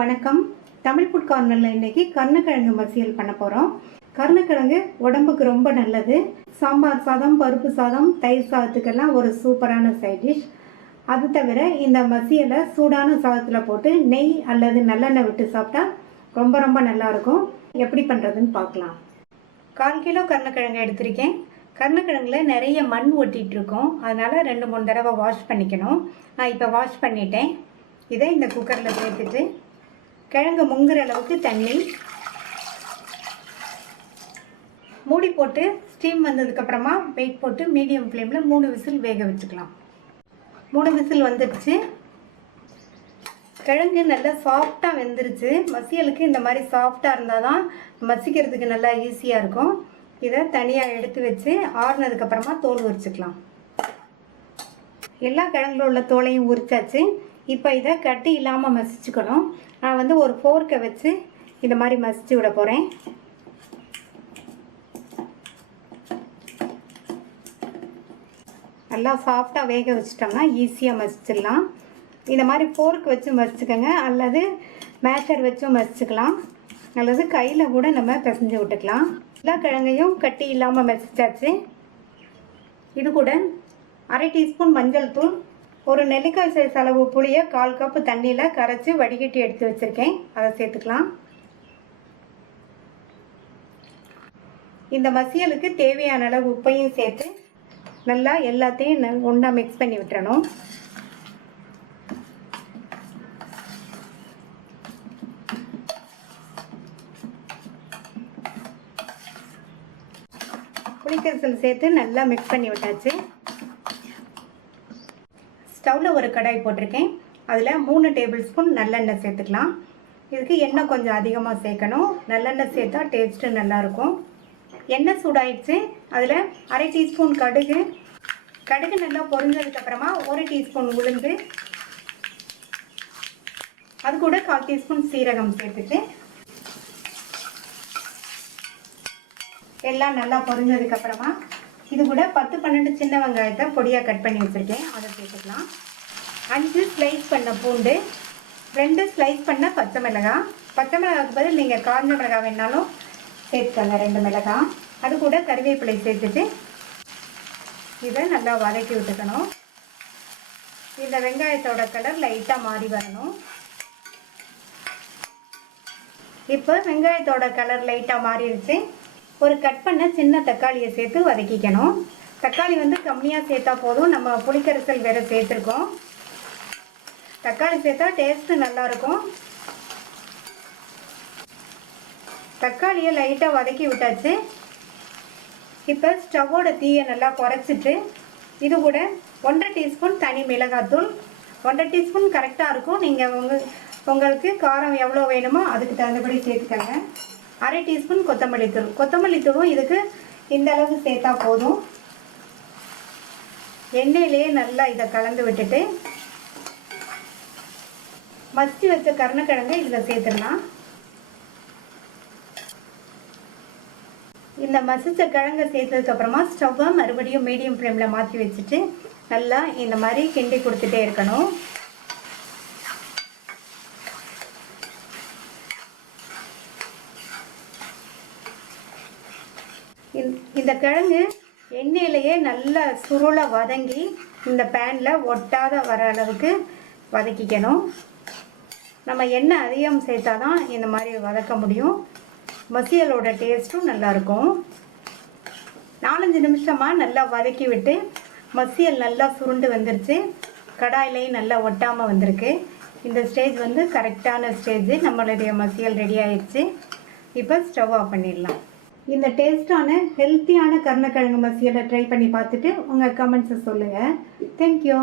வணக்கம். தமிழ் ஃபுட் கார்னரில் இன்றைக்கி கருணக்கிழங்கு மசியல் பண்ண போகிறோம். கருணக்கிழங்கு உடம்புக்கு ரொம்ப நல்லது. சாம்பார் சாதம், பருப்பு சாதம், தயிர் சாதத்துக்கெல்லாம் ஒரு சூப்பரான சைட் டிஷ். அது தவிர இந்த மசியலை சூடான சாதத்தில் போட்டு நெய் அல்லது நல்லெண்ணெய் விட்டு சாப்பிட்டா ரொம்ப ரொம்ப நல்லாயிருக்கும். எப்படி பண்ணுறதுன்னு பார்க்கலாம். 1/4 கிலோ கருணக்கிழங்கு எடுத்திருக்கேன். கருணக்கிழங்குல நிறைய மண் ஒட்டிகிட்ருக்கோம், அதனால் 2-3 தடவை வாஷ் பண்ணிக்கணும். நான் இப்போ வாஷ் பண்ணிட்டேன். இதை இந்த குக்கரில் சேர்த்துட்டு கிழங்கு முங்குற அளவுக்கு தண்ணி மூடி போட்டு ஸ்டீம் வந்ததுக்கப்புறமா வெயிட் போட்டு மீடியம் ஃப்ளேமில் 3 விசில் வேக வச்சுக்கலாம். 3 விசில் வந்துடுச்சு. கிழங்கு நல்லா சாஃப்டாக வெந்துருச்சு. மசியலுக்கு இந்த மாதிரி சாஃப்டாக இருந்தால் தான் மசிக்கிறதுக்கு நல்லா ஈஸியாக இருக்கும். இதை தனியாக எடுத்து வச்சு ஆறுனதுக்கப்புறமா தோல் உரிச்சுக்கலாம். எல்லா கிழங்குல உள்ள தோலையும் உரிச்சாச்சு. இப்போ இதை கட்டி இல்லாமல் மசிச்சுக்கணும். நான் ஒரு ஃபோர்க்கை வச்சு இந்த மாதிரி மசிச்சு விட போகிறேன். நல்லா சாஃப்டாக வேக வச்சிட்டோம்னா ஈஸியாக மசிச்சிடலாம். இந்த மாதிரி ஃபோர்க் வச்சு மசிச்சுக்கோங்க, அல்லது மேஷர் வச்சும் மசிச்சுக்கலாம், அல்லது கையில் கூட நம்ம பிசைஞ்சு விட்டுக்கலாம். எல்லா கிழங்கையும் கட்டி இல்லாமல் மசிச்சாச்சு. இது கூட 1/2 டீஸ்பூன் மஞ்சள் தூள், ஒரு நெல்லிக்காய் சைஸ் அளவு புளியை 1/4 கப்பு தண்ணியில் கரைச்சி வடிகட்டி எடுத்து வச்சுருக்கேன். அதை சேர்த்துக்கலாம். இந்த மசியலுக்கு தேவையான அளவு உப்பையும் சேர்த்து நல்லா எல்லாத்தையும் ஒன்றா மிக்ஸ் பண்ணி விட்டுறணும். புளிக்கரைசல் சேர்த்து நல்லா மிக்ஸ் பண்ணி விட்டாச்சு. ஸ்டவ்வில் ஒரு கடாய் போட்டிருக்கேன். அதில் 3 டேபிள் ஸ்பூன் நல்லெண்ணெய் சேர்த்துக்கலாம். இதுக்கு எண்ணெய் கொஞ்சம் அதிகமாக சேர்க்கணும். நல்லெண்ணெய் சேர்த்தா டேஸ்ட்டு நல்லாயிருக்கும். எண்ணெய் சூடாயிடுச்சு. அதில் 1/2 டீஸ்பூன் கடுகு நல்லா பொரிஞ்சதுக்கப்புறமா 1 டீஸ்பூன் உளுந்து, அது கூட 1/4 டீஸ்பூன் சீரகம் சேர்த்துட்டு எல்லாம் நல்லா பொரிஞ்சதுக்கப்புறமா இது கூட 10-12 சின்ன வெங்காயத்தை பொடியாக கட் பண்ணி வச்சுருக்கேன். அதை சேர்த்துக்கலாம். 5 ஸ்லைஸ் பண்ண பூண்டு, 2 ஸ்லைஸ் பண்ண பச்சை மிளகாய். பச்சை மிளகாய்க்கு பதில் நீங்கள் காஞ்ச மிளகாய் வேணாலும் சேர்த்துக்கோங்க, 2 மிளகாய். அது கூட கருவேப்பிலை சேர்த்துட்டு இதை நல்லா வதக்கி விட்டுக்கணும். இந்த வெங்காயத்தோட கலர் லைட்டாக மாறி வரணும். இப்போ வெங்காயத்தோட கலர் லைட்டாக மாறிடுச்சு. ஒரு கட் பண்ண சின்ன தக்காளியை சேர்த்து வதக்கிக்கணும். தக்காளி கம்மியாக சேர்த்தா போதும். நம்ம புளிக்கரைசல் வேறு சேர்த்துருக்கோம். தக்காளி சேர்த்தா டேஸ்ட்டு நல்லாயிருக்கும். தக்காளியை லைட்டாக வதக்கி விட்டாச்சு. இப்போ ஸ்டவ்வோட தீயை நல்லா குறைச்சிட்டு இது கூட 1/2 டீஸ்பூன் தனி மிளகாத்தூள், 1/2 டீஸ்பூன் கரெக்டாக இருக்கும். நீங்கள் உங்களுக்கு காரம் எவ்வளோ வேணுமோ அதுக்கு தகுந்தபடி சேர்த்துக்கங்க. 1/2 டீஸ்பூன் கொத்தமல்லி தூளும் இதுக்கு இந்த அளவு சேர்த்தா போதும். எண்ணெயிலேயே நல்லா இதை கலந்து விட்டுட்டு மசிச்சு வச்ச கருணக்கிழங்கு இதில் சேர்த்துடலாம். இந்த மசிச்ச கிழங்கை சேர்த்ததுக்கப்புறமா ஸ்டவ்வை மறுபடியும் மீடியம் ஃப்ளேமில் மாற்றி வச்சுட்டு நல்லா இந்த மாதிரி கிண்டி கொடுத்துட்டே இருக்கணும். இந்த கிழங்கு எண்ணெயிலேயே நல்லா சுருளை வதங்கி இந்த பேனில் ஒட்டாத வர அளவுக்கு வதக்கிக்கணும். நம்ம எண்ணெய் அதிகம் சேர்த்தா தான் இந்த மாதிரி வதக்க முடியும். மசியலோட டேஸ்ட்டும் நல்லாயிருக்கும். 4-5 நிமிஷமாக நல்லா வதக்கி விட்டு மசியல் நல்லா சுருண்டு வந்துருச்சு. கடாயிலையும் நல்லா ஒட்டாமல் வந்திருக்கு. இந்த ஸ்டேஜ் கரெக்டான ஸ்டேஜ். நம்மளுடைய மசியல் ரெடி ஆயிடுச்சு. இப்போ ஸ்டவ் ஆஃப் பண்ணிடலாம். இந்த டேஸ்டான ஹெல்த்தியான கருணக்கிழங்கு மசியலை ட்ரை பண்ணி பார்த்துட்டு உங்கள் கமெண்ட்ஸை சொல்லுங்கள். தேங்க்யூ.